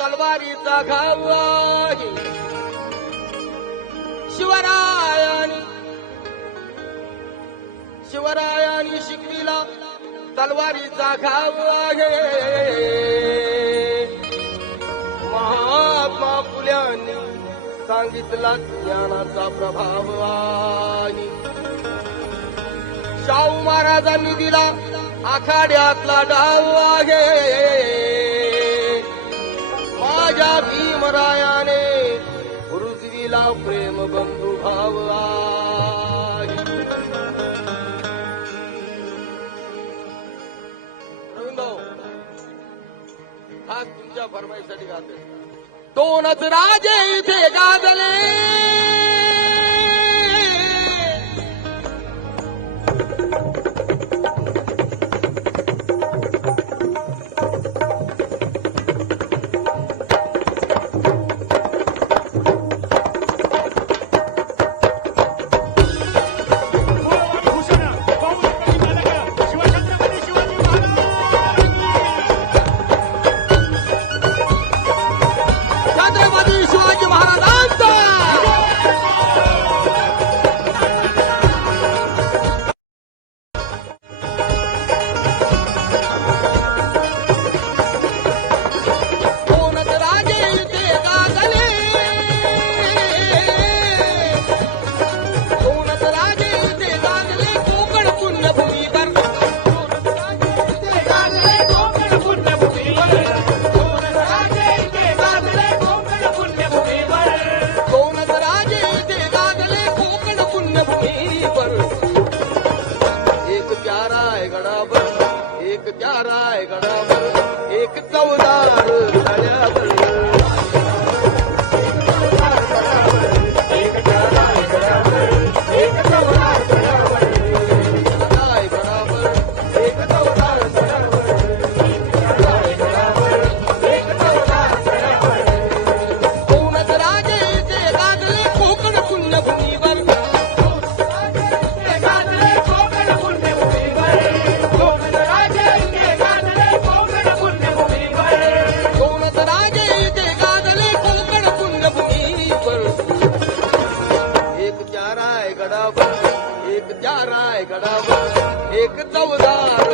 तलवारीचा घाव आहे. शिवरायानी शिकविला तलवारीचा घाव आहे. महात्मा फुल्यांनी सांगितला ज्ञानाचा प्रभाव आहे. शाहू महाराजांनी दिला आखाड्यातला डाव आहे. माझ्या भीमरायाने रुजविला प्रेम बंधू भाव आहे. हा तुमच्या फरमाईसाठी गाते. दोनच राजे इथे गाजले, एक चौदार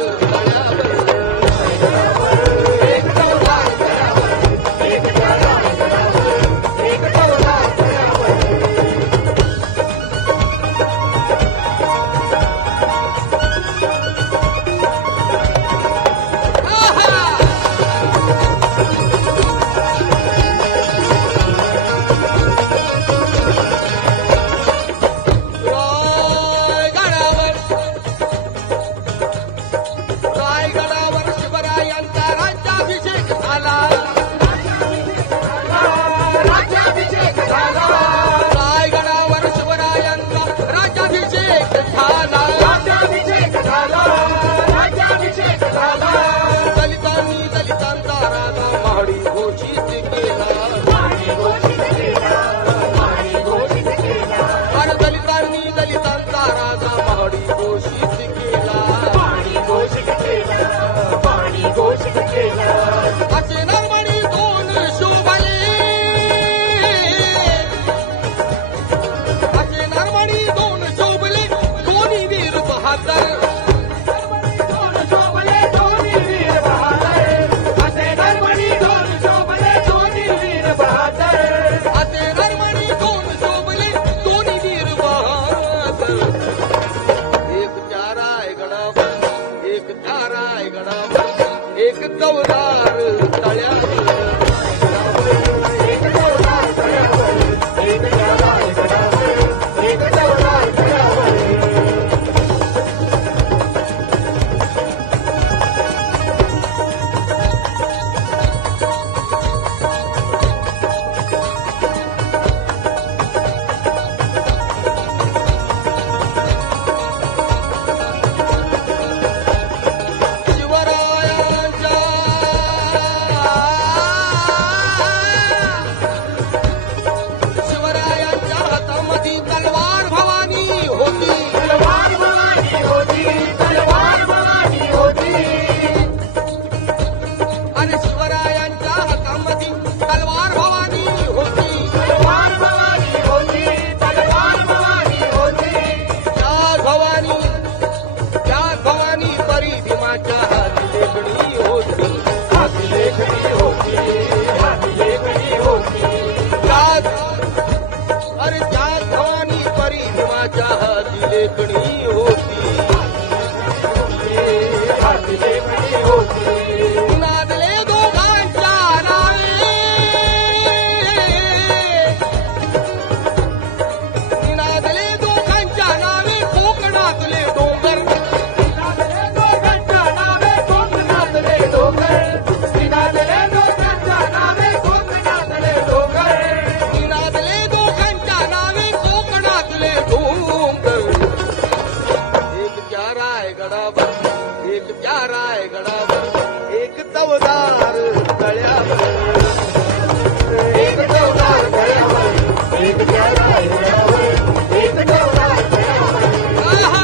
होती नादले दोघांच्या नावे नादले दोघांच्या नावे कोकणातले डोंगर नादले दोघांच्या नावे कोकणातले डोंगर नादले दोघांच्या नावे कोकणातले डोंगर नादले दोघांच्या नावे कोकणातले डोंगर एक प्यारा आहे गडावर एक प्यारा आहे गडावर एक चवदार गळ्यावर एक चवदार गळ्यावर एक प्यारा आहे गडावर एक चवदार गळ्यावर आहा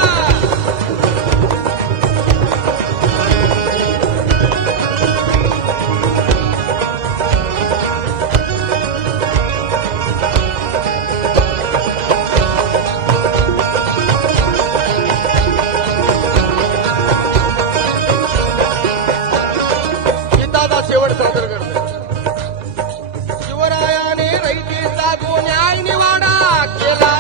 गीताचा शेवट सादर करतो शिवरायाने रयतेचा जो न्याय निवाडा केला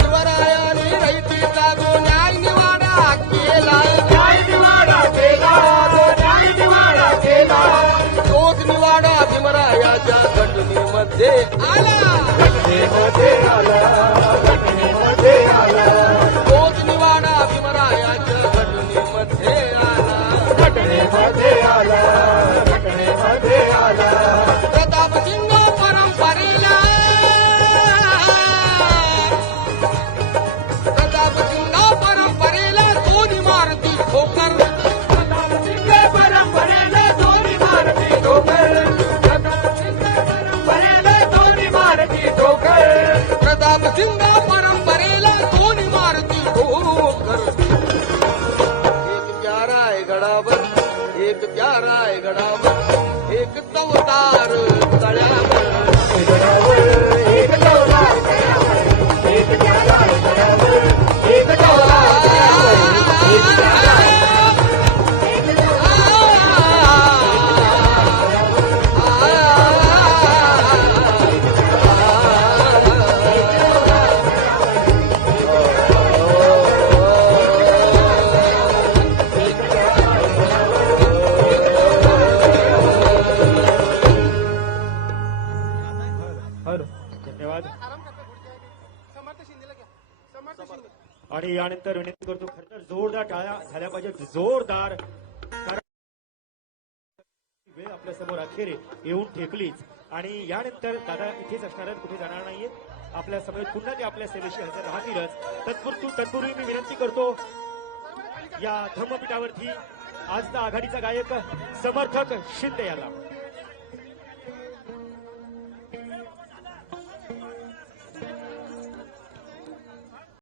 शिवरायाने रयतेचा जो न्याय निवाडा केला तोच निवाडा भीमरायाच्या घटनेमध्ये आला तोच निवाडा भीमरायाच्या घटनेमध्ये आला प्रतापसिंह परंपरेला प्रतापसिंह परंपरेला दोन इमारती ठोकर प्रतापसिंह परंपरेला दोन इमारती ठोकर प्रतापसिंह परंपरेला दोन इमारती ठोकर प्रतापसिंह परंपरेला दोन इमारती ठोकर एक प्यारा आहे गडावर एक प्यारा आहे गडावर एक चवदार तळ्यावर एक चवदार तळ्यावर एक प्यारा आहे गडावर एक चवदार धन्यवाद. आणि यानंतर विनंती करतो खरं तर जोरदार टाळ्या झाल्या पाहिजेत जोरदार कारण वेळ आपल्या समोर अखेर येऊन ठेपलीच आणि यानंतर दादा इथेच असणार आहेत कुठे जाणार नाहीये आपल्या समोर पुन्हा ते आपल्या सेवेशी हजर राहतीलच तत्पूर्वी मी विनंती करतो या धम्मपीठावरती आजचा आघाडीचा गायक समर्थक शिंदे याला